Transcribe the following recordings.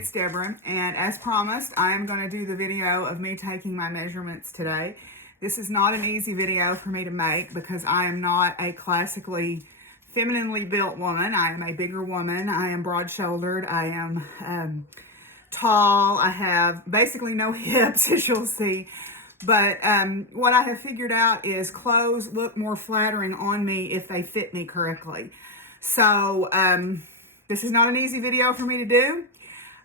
it's Deborah, and as promised, I am going to do the video of me taking my measurements today. This is not an easy video for me to make because I am not a classically femininely built woman. I am a bigger woman. I am broad-shouldered. I am tall. I have basically no hips, as you'll see. But what I have figured out is clothes look more flattering on me if they fit me correctly. So this is not an easy video for me to do,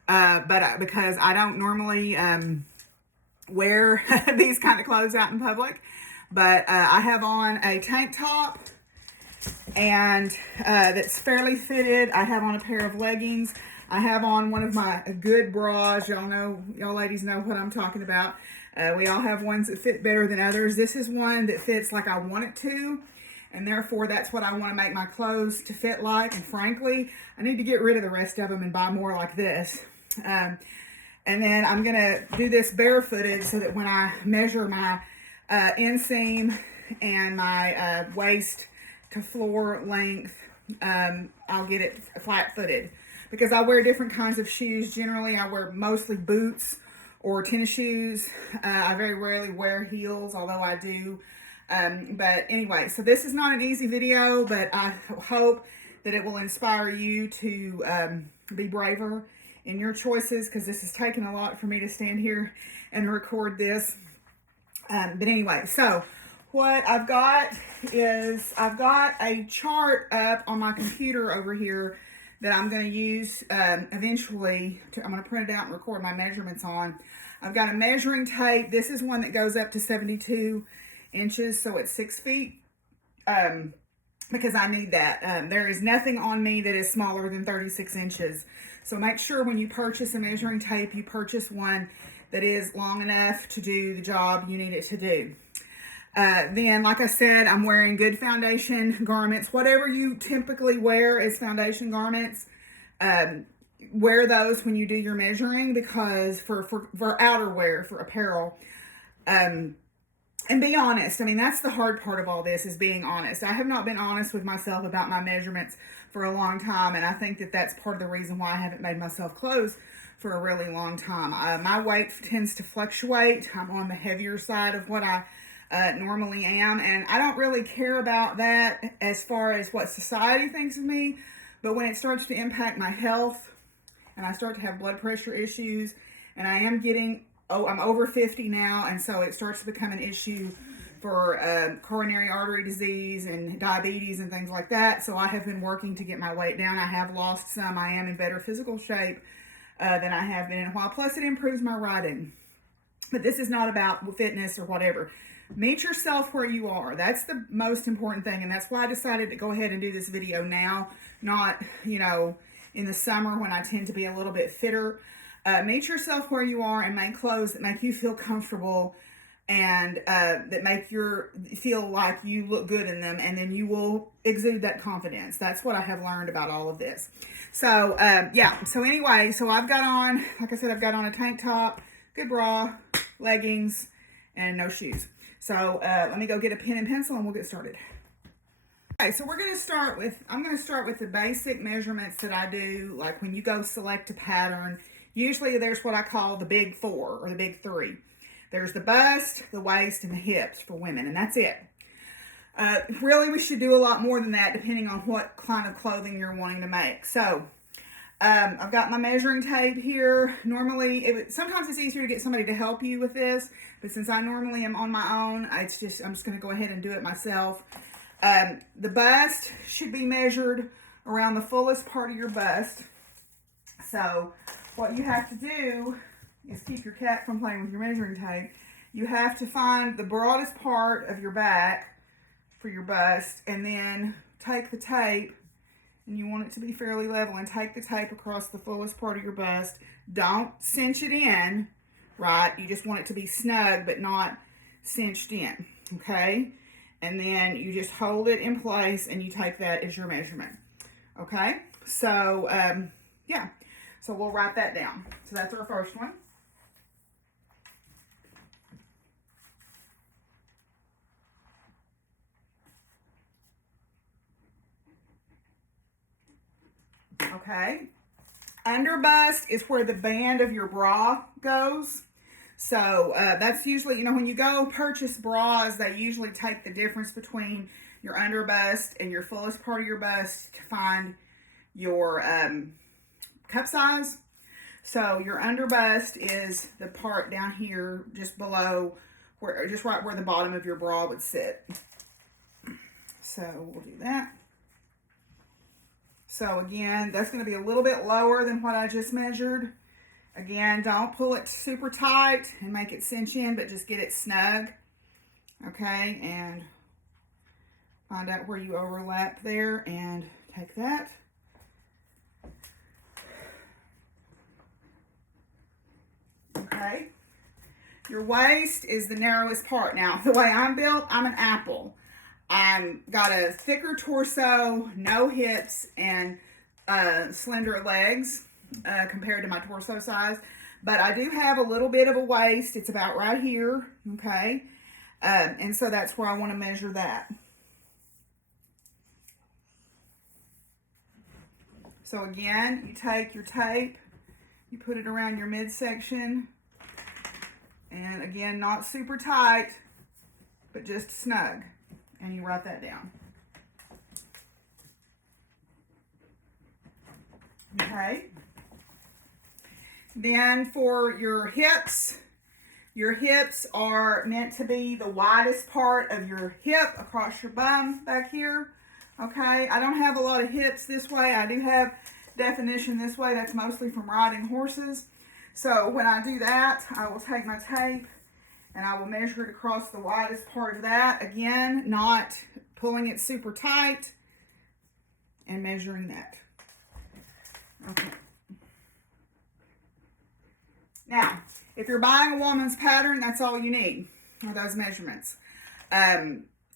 because I don't normally wear these kind of clothes out in public. But I have on a tank top and that's fairly fitted. I have on a pair of leggings. I have on one of my good bras. Y'all ladies know what I'm talking about. We all have ones that fit better than others. This is one that fits like I want it to, and therefore that's what I want to make my clothes to fit like. And frankly, I need to get rid of the rest of them and buy more like this. And then I'm going to do this barefooted so that when I measure my inseam and my waist to floor length, I'll get it flat-footed. Because I wear different kinds of shoes. Generally, I wear mostly boots or tennis shoes. I very rarely wear heels, although I do. But anyway, so this is not an easy video, but I hope that it will inspire you to be braver in your choices, because this has taken a lot for me to stand here and record this. But anyway, so what I've got is I've got a chart up on my computer over here that I'm going to use eventually. I'm going to print it out and record my measurements on. I've got a measuring tape. This is one that goes up to 72 inches, so it's 6 feet, because I need that. There is nothing on me that is smaller than 36 inches. So make sure when you purchase a measuring tape, you purchase one that is long enough to do the job you need it to do. Then, like I said, I'm wearing good foundation garments. Whatever you typically wear as foundation garments, wear those when you do your measuring, because for outerwear, for apparel. And be honest. I mean, that's the hard part of all this, is being honest. I have not been honest with myself about my measurements for a long time, and I think that that's part of the reason why I haven't made myself clothes for a really long time. My weight tends to fluctuate. I'm on the heavier side of what I normally am, and I don't really care about that as far as what society thinks of me. But when it starts to impact my health and I start to have blood pressure issues, and I am I'm over 50 now, and so it starts to become an issue for coronary artery disease and diabetes and things like that. So I have been working to get my weight down. I have lost some. I am in better physical shape than I have been in a while. Plus, it improves my writing. But this is not about fitness or whatever. Meet yourself where you are. That's the most important thing, and that's why I decided to go ahead and do this video now, not, in the summer when I tend to be a little bit fitter. Meet yourself where you are and make clothes that make you feel comfortable and that make you feel like you look good in them, and then you will exude that confidence. That's what I have learned about all of this. So, So anyway, so I've got on, like I said, I've got on a tank top, good bra, leggings, and no shoes. So let me go get a pen and pencil and we'll get started. Okay, so I'm going to start with the basic measurements that I do, like when you go select a pattern. Usually there's what I call the big four or the big three. There's the bust, the waist, and the hips for women, and that's it. Really, we should do a lot more than that depending on what kind of clothing you're wanting to make. So I've got my measuring tape here. Normally, sometimes it's easier to get somebody to help you with this, but since I normally am on my own, I'm just going to go ahead and do it myself. The bust should be measured around the fullest part of your bust. So what you have to do is keep your cat from playing with your measuring tape. You have to find the broadest part of your back for your bust, and then take the tape, and you want it to be fairly level, and take the tape across the fullest part of your bust. Don't cinch it in, right? You just want it to be snug but not cinched in, okay? And then you just hold it in place and you take that as your measurement, okay? So, so we'll write that down. So that's our first one. Okay. Under bust is where the band of your bra goes. So that's usually, when you go purchase bras, they usually take the difference between your under bust and your fullest part of your bust to find your cup size. So your under bust is the part down here just below, just right where the bottom of your bra would sit. So we'll do that. So again, that's going to be a little bit lower than what I just measured. Again, don't pull it super tight and make it cinch in, but just get it snug. Okay, and find out where you overlap there and take that. Okay, your waist is the narrowest part. Now, the way I'm built, I'm an apple. I've got a thicker torso, no hips, and slender legs compared to my torso size. But I do have a little bit of a waist. It's about right here, okay? And so that's where I want to measure that. So again, you take your tape, you put it around your midsection, and again, not super tight, but just snug. And you write that down. Okay. Then for your hips are meant to be the widest part of your hip across your bum back here. Okay, I don't have a lot of hips this way. I do have definition this way. That's mostly from riding horses. So when I do that, I will take my tape and I will measure it across the widest part of that. Again, not pulling it super tight and measuring that. Okay. Now, if you're buying a woman's pattern, that's all you need are those measurements.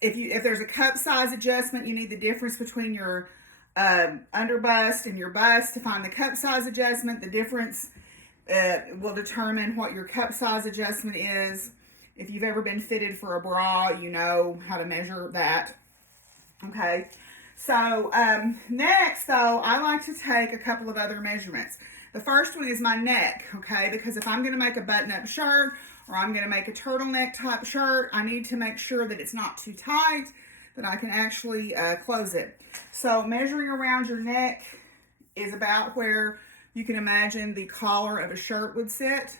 If there's a cup size adjustment, you need the difference between your under bust and your bust to find the cup size adjustment. The difference will determine what your cup size adjustment is. If you've ever been fitted for a bra, you know how to measure that. Okay, so next though, I like to take a couple of other measurements. The first one is my neck, okay, because if I'm going to make a button-up shirt or I'm going to make a turtleneck type shirt, I need to make sure that it's not too tight, that I can actually close it. So measuring around your neck is about where you can imagine the collar of a shirt would sit.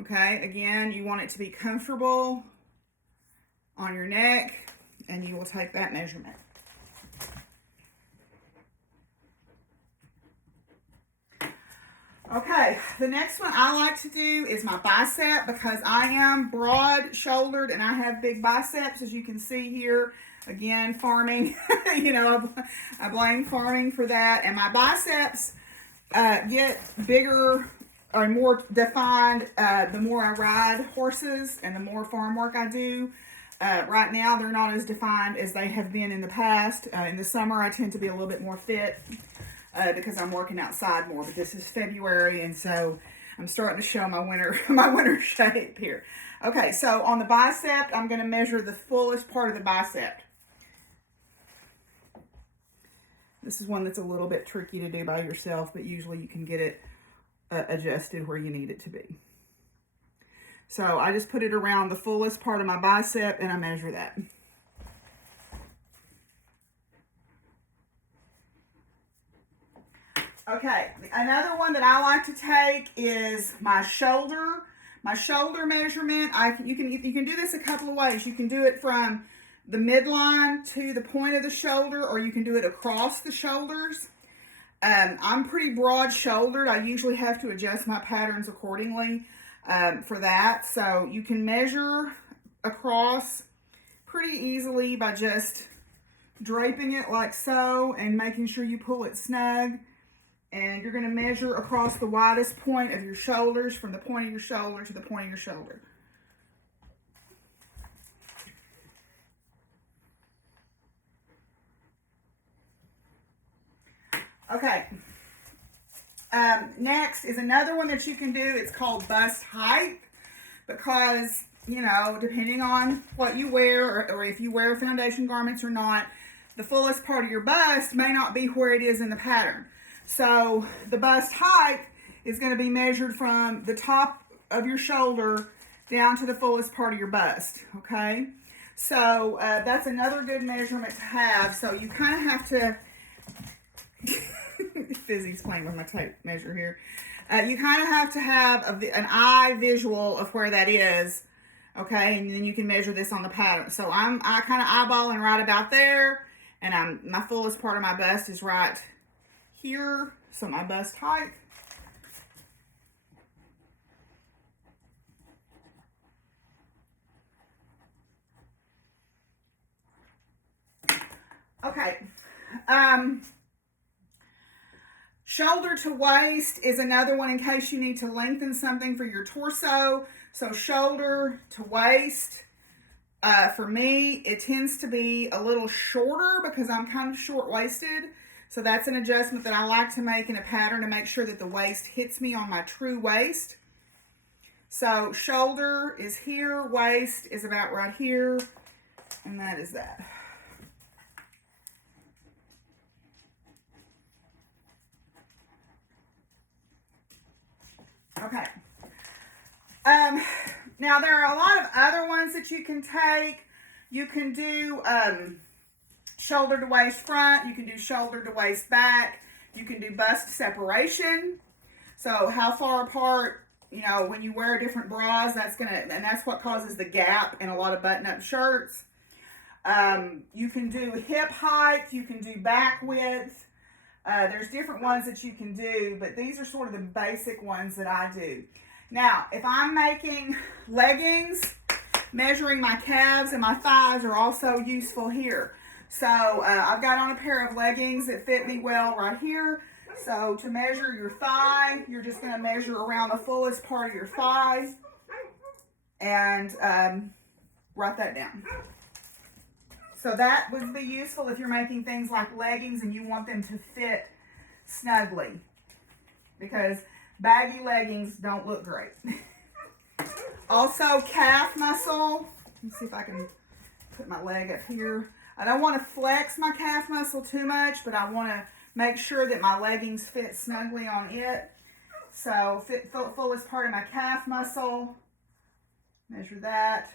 Okay, again, you want it to be comfortable on your neck, and you will take that measurement. Okay, the next one I like to do is my bicep because I am broad-shouldered and I have big biceps, as you can see here. Again, farming, I blame farming for that. And my biceps get bigger or more defined the more I ride horses and the more farm work I do. Right now, they're not as defined as they have been in the past. In the summer, I tend to be a little bit more fit because I'm working outside more. But this is February, and so I'm starting to show my winter shape here. Okay, so on the bicep, I'm going to measure the fullest part of the bicep. This is one that's a little bit tricky to do by yourself, but usually you can get it adjusted where you need it to be. So I just put it around the fullest part of my bicep and I measure that. Okay, another one that I like to take is my shoulder. My shoulder measurement, you can do this a couple of ways. You can do it from the midline to the point of the shoulder, or you can do it across the shoulders. I'm pretty broad-shouldered. I usually have to adjust my patterns accordingly for that. So you can measure across pretty easily by just draping it like so and making sure you pull it snug. And you're going to measure across the widest point of your shoulders from the point of your shoulder to the point of your shoulder. Okay. Next is another one that you can do. It's called bust height because, depending on what you wear or if you wear foundation garments or not, the fullest part of your bust may not be where it is in the pattern. So the bust height is going to be measured from the top of your shoulder down to the fullest part of your bust, okay? So that's another good measurement to have. So you kind of have to, Fizzy's playing with my tape measure here. You kind of have to have an eye visual of where that is, okay? And then you can measure this on the pattern. So I kind of eyeballing right about there, and my fullest part of my bust is right here. So my bust height. Okay. Shoulder to waist is another one in case you need to lengthen something for your torso. So shoulder to waist, for me, it tends to be a little shorter because I'm kind of short-waisted. So that's an adjustment that I like to make in a pattern to make sure that the waist hits me on my true waist. So shoulder is here, waist is about right here, and that is that. Okay. Now there are a lot of other ones that you can take. You can do shoulder to waist front. You can do shoulder to waist back. You can do bust separation. So how far apart, you know, when you wear different bras, and that's what causes the gap in a lot of button-up shirts. You can do hip height. You can do back width. There's different ones that you can do, but these are sort of the basic ones that I do. Now, if I'm making leggings, measuring my calves and my thighs are also useful here. So I've got on a pair of leggings that fit me well right here. So to measure your thigh, you're just going to measure around the fullest part of your thigh and write that down. So that would be useful if you're making things like leggings and you want them to fit snugly, because baggy leggings don't look great. Also, calf muscle. Let me see if I can put my leg up here. I don't want to flex my calf muscle too much, but I want to make sure that my leggings fit snugly on it. So fit fullest part of my calf muscle. Measure that.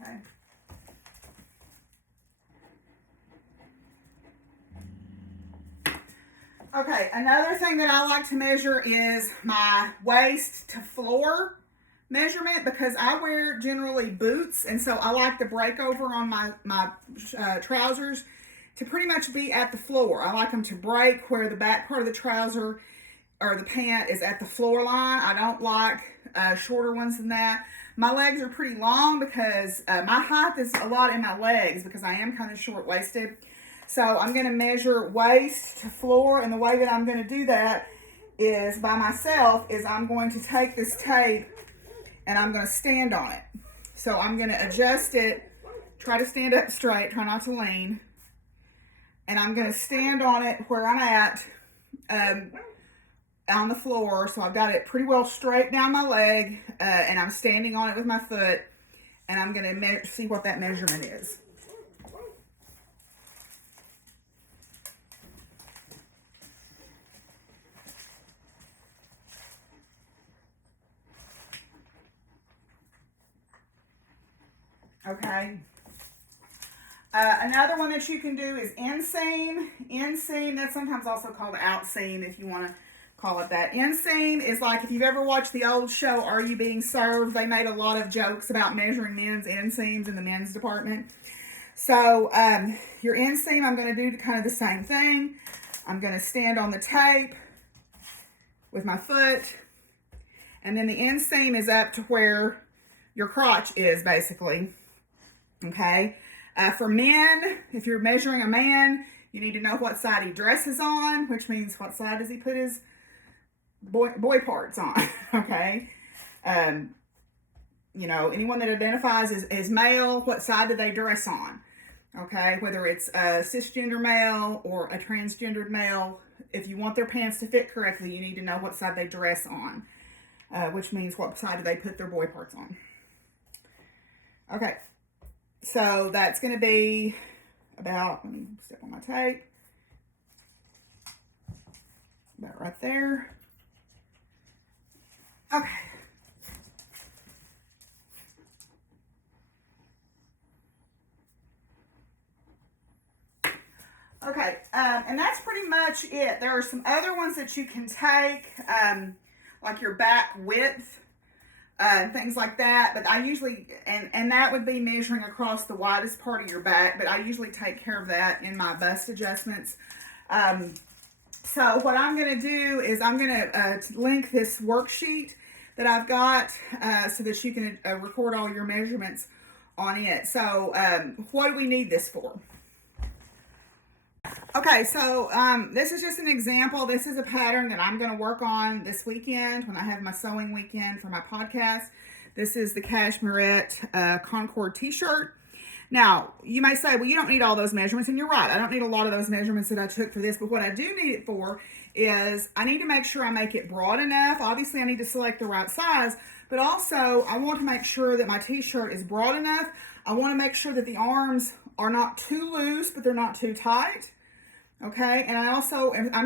Okay. Okay, another thing that I like to measure is my waist to floor measurement, because I wear generally boots, and so I like the breakover on my trousers to pretty much be at the floor. I like them to break where the back part of the trouser or the pant is at the floor line. I don't like shorter ones than that. My legs are pretty long because my height is a lot in my legs because I am kind of short-waisted. So I'm going to measure waist to floor, and the way that I'm going to do that is by myself is I'm going to take this tape and I'm going to stand on it. So I'm going to adjust it, try to stand up straight, try not to lean, and I'm going to stand on it where I'm at on the floor. So I've got it pretty well straight down my leg, and I'm standing on it with my foot, and I'm going to see what that measurement is. Okay. Another one that you can do is inseam. Inseam, that's sometimes also called outseam if you want to call it that. Inseam is like, if you've ever watched the old show, Are You Being Served? They made a lot of jokes about measuring men's inseams in the men's department. So your inseam, I'm going to do kind of the same thing. I'm going to stand on the tape with my foot, and then the inseam is up to where your crotch is, basically. Okay, for men, if you're measuring a man, you need to know what side he dresses on, which means what side does he put his boy parts on. Okay, you know, anyone that identifies as male, what side do they dress on? Okay, whether it's a cisgender male or a transgendered male, if you want their pants to fit correctly, you need to know what side they dress on, which means what side do they put their boy parts on. Okay. So that's going to be about, let me step on my tape. About right there. Okay. Okay, and that's pretty much it. There are some other ones that you can take, like your back width, things like that. But I usually, and that would be measuring across the widest part of your back, but I usually take care of that in my bust adjustments. So what I'm going to do is I'm going to link this worksheet that I've got so that you can record all your measurements on it. So what do we need this for? Okay, so this is just an example. This is a pattern that I'm going to work on this weekend when I have my sewing weekend for my podcast. This is the Cashmerette Concord t-shirt. Now, you may say, well, you don't need all those measurements, and you're right. I don't need a lot of those measurements that I took for this, but what I do need it for is I need to make sure I make it broad enough. Obviously, I need to select the right size, but also I want to make sure that my t-shirt is broad enough. I want to make sure that the arms are not too loose, but they're not too tight. Okay, and I'm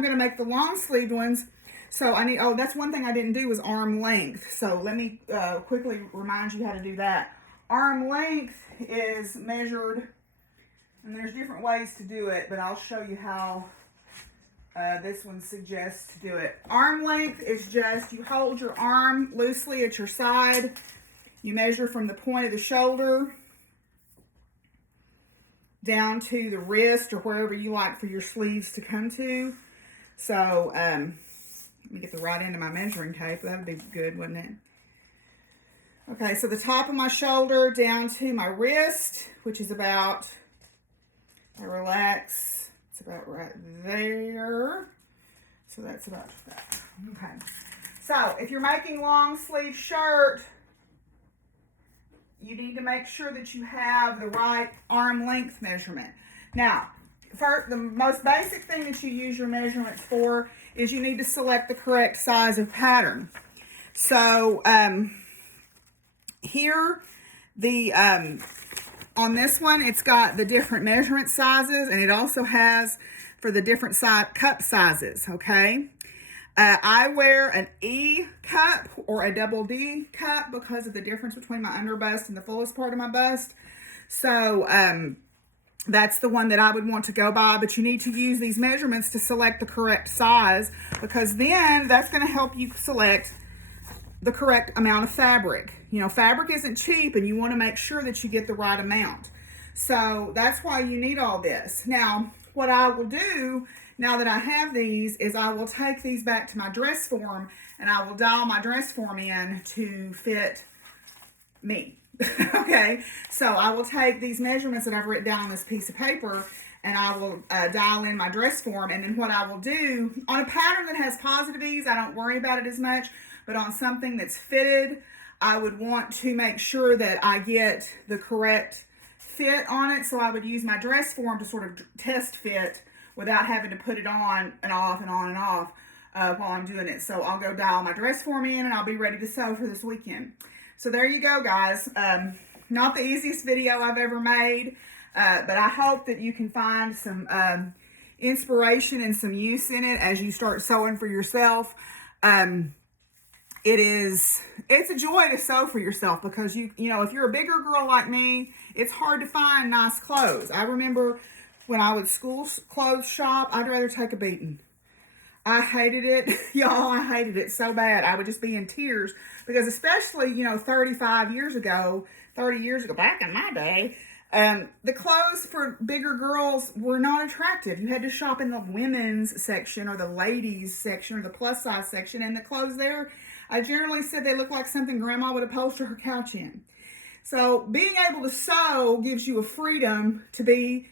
going to make the long sleeved ones. So I need, oh, that's one thing I didn't do was arm length. So let me quickly remind you how to do that. Arm length is measured, and there's different ways to do it, but I'll show you how this one suggests to do it. Arm length is just, you hold your arm loosely at your side. You measure from the point of the shoulder down to the wrist or wherever you like for your sleeves to come to. So, let me get the right end of my measuring tape. That would be good, wouldn't it? Okay, so the top of my shoulder down to my wrist, which is about, I relax, it's about right there. So that's about that. Okay. So, if you're making long sleeve shirt, you need to make sure that you have the right arm length measurement. Now, first, the most basic thing that you use your measurements for is you need to select the correct size of pattern. So, here, on this one, it's got the different measurement sizes, and it also has for the different cup sizes, okay? I wear an E cup or a double D cup because of the difference between my underbust and the fullest part of my bust. So that's the one that I would want to go by, but you need to use these measurements to select the correct size, because then that's going to help you select the correct amount of fabric. You know, fabric isn't cheap, and you want to make sure that you get the right amount. So that's why you need all this. Now, what I will do now that I have these is I will take these back to my dress form, and I will dial my dress form in to fit me. Okay, so I will take these measurements that I've written down on this piece of paper, and I will dial in my dress form. And then what I will do on a pattern that has positive ease, I don't worry about it as much, but on something that's fitted, I would want to make sure that I get the correct fit on it. So I would use my dress form to sort of test fit without having to put it on and off and on and off while I'm doing it. So I'll go dial my dress form in, and I'll be ready to sew for this weekend. So there you go, guys. Not the easiest video I've ever made, but I hope that you can find some inspiration and some use in it as you start sewing for yourself. It's a joy to sew for yourself, because you know, if you're a bigger girl like me, it's hard to find nice clothes. I remember when I would school clothes shop, I'd rather take a beating. I hated it. Y'all, I hated it so bad. I would just be in tears, because especially, you know, 30 years ago, back in my day, the clothes for bigger girls were not attractive. You had to shop in the women's section or the ladies section or the plus size section, and the clothes there, I generally said they looked like something Grandma would upholster her couch in. So being able to sew gives you a freedom to be,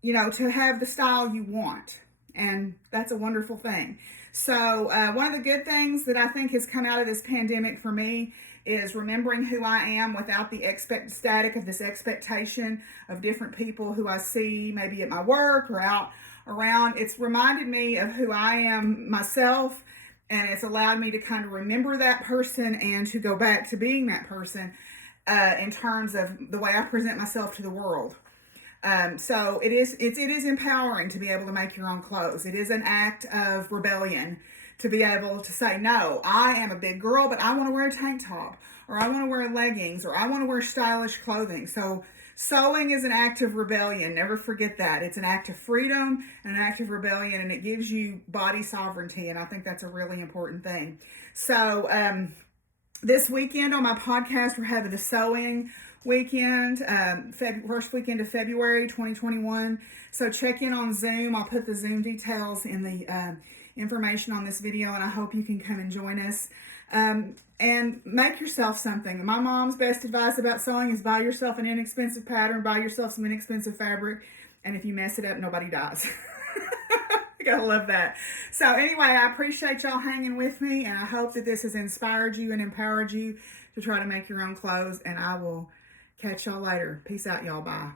you know, to have the style you want. And that's a wonderful thing. So one of the good things that I think has come out of this pandemic for me is remembering who I am without the static of this expectation of different people who I see maybe at my work or out around. It's reminded me of who I am myself, and it's allowed me to kind of remember that person and to go back to being that person in terms of the way I present myself to the world. So it is empowering to be able to make your own clothes. It is an act of rebellion to be able to say, no, I am a big girl, but I want to wear a tank top, or I want to wear leggings, or I want to wear stylish clothing. So sewing is an act of rebellion. Never forget that. It's an act of freedom and an act of rebellion, and it gives you body sovereignty, and I think that's a really important thing. So this weekend on my podcast, we're having the sewing weekend, first weekend of February 2021. So check in on Zoom. I'll put the Zoom details in the information on this video, and I hope you can come and join us. And make yourself something. My mom's best advice about sewing is buy yourself an inexpensive pattern, buy yourself some inexpensive fabric, and if you mess it up, nobody dies. You gotta love that. So anyway, I appreciate y'all hanging with me, and I hope that this has inspired you and empowered you to try to make your own clothes, and I will catch y'all later. Peace out, y'all. Bye.